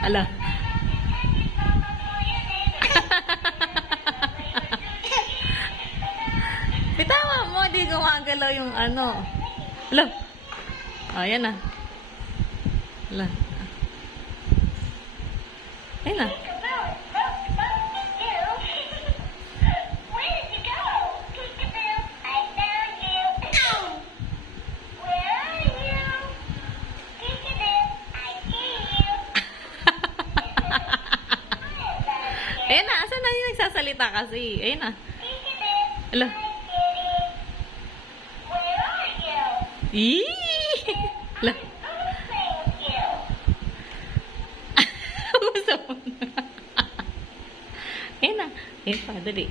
Ala. Bitawa mo, di gumagalaw yung ano. Ala. Oh, yan na. Ala. Ayun na. Ayun na, asan na yung nagsasalita kasi? Ayun na. Ala. Eee! Ala. Gusto mo na. Ayun na. Ayun pa, dali.